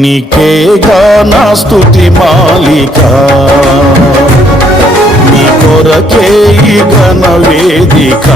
నీకేగా నా స్థుతి మాలిక. నీ కొరకే ఈ ఘన వేదిక.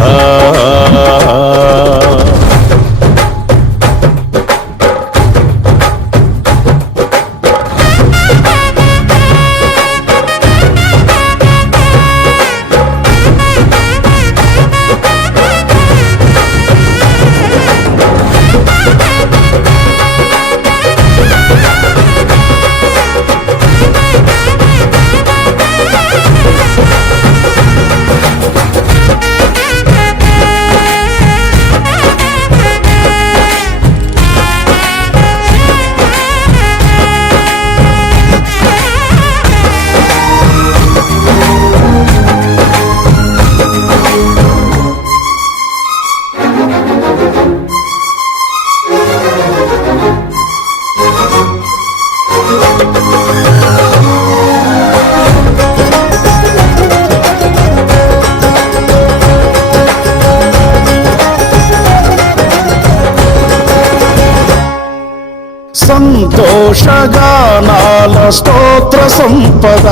సంతోషగానాల స్తోత్ర సంపద.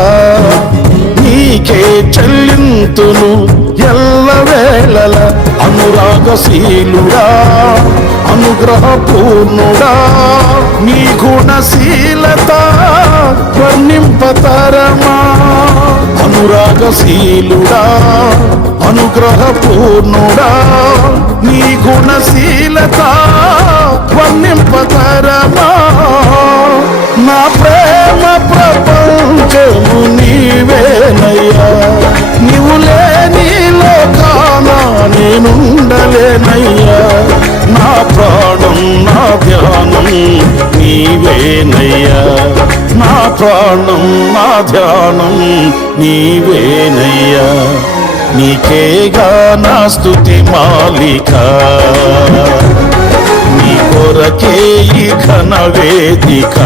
నీకే చెల్లింతును ఎల్ల వేళల అనురాగశీలుడా అనుగ్రహపూర్ణుడా. నీ గుణశీలత వర్ణింపతరమా. అనురాగశీలుడా అనుగ్రహపూర్ణుడా. నీ గుణశీలత నీవేనయ్యా నా ప్రాణం నా ధ్యానం నీవేనయ్యా. నా ప్రాణం నా ధ్యానం నీవేనయ్యా. నీకేగా నా స్థుతి మాలిక. నీ కొరకే ఈ ఘన వేదిక.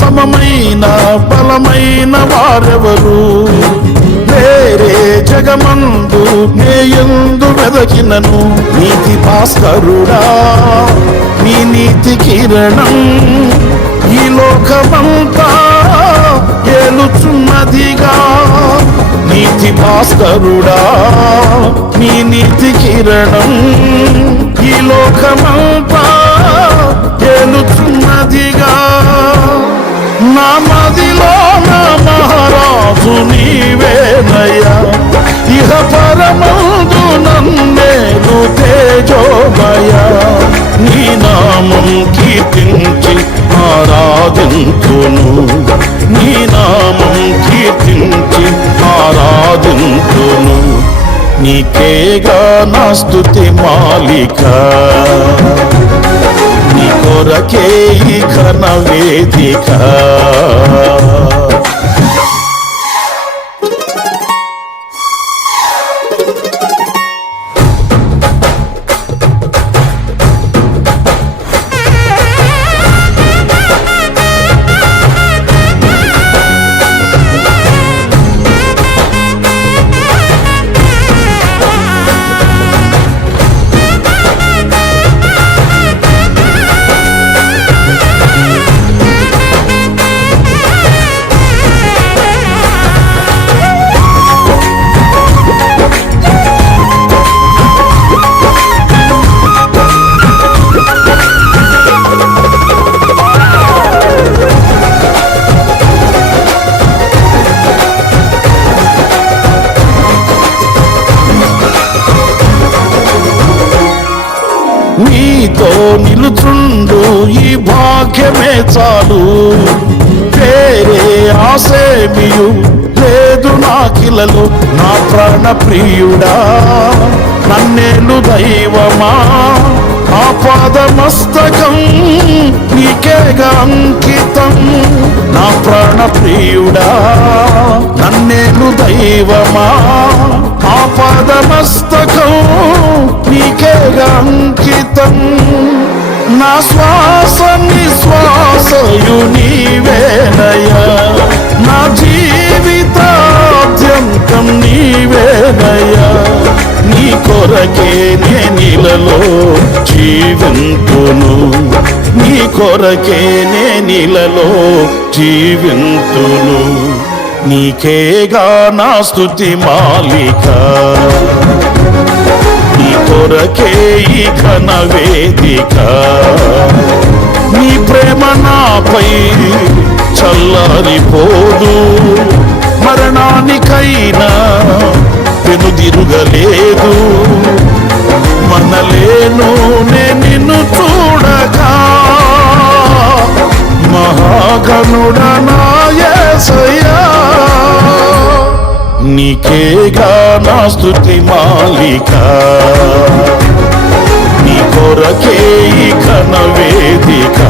సమమైన బలమైన వారెవరు? వేరే జగమందు నేయందు వెదకినను. నీతి భాస్కరుడా నీ నీతి కిరణం. ఈ లోకమంతా ఏలుచున్నదిగా. నీతి భాస్కరుడా నీ నీతి కిరణం. ఈ లోకమంతా ఏలుచున్న నా మదిలో నా మహారాజు నీవేనయ్యా. ఇహ పరమందు నన్నేలు తేజోమయ నీ నామం కీర్తించి ఆరాధించును నీ నామం కీర్తించి ఆరాధించును నీకేగా నా స్థుతి మాలికా. కొరకే ఈ ఘన వేదిక. నిలుచుండు ఈ భాగ్యమే చాలు. వేరే ఆసేమియు లేదు నాకిలలో నా ప్రాణ ప్రియుడా. నన్నేలు దైవమా ఆ పాదమస్తకం నీకేగా అంకితం. నా ప్రాణ ప్రియుడా నన్నేలు దైవమా ఆ పాదమస్తకం అంకితం నా శ్వాస నిశ్వాసయు నీవేనయ్యా నా జీవితాద్యంతం నీవేనయ్యా నీ కొరకే నే నీలలో జీవింతును. నీ కొరకే నే నీలలో జీవింతును. నీకేగా నా స్థుతి మాలిక. కొరకే ఈ ఘన వేదిక నీ ప్రేమ నాపై చల్లారిపోదు మరణానికైనా వెనుదిరుగలేదు మనలేను నే నీకేగా నా స్థుతి మాలిక. నీ కొరకే ఈ ఘన వేదిక.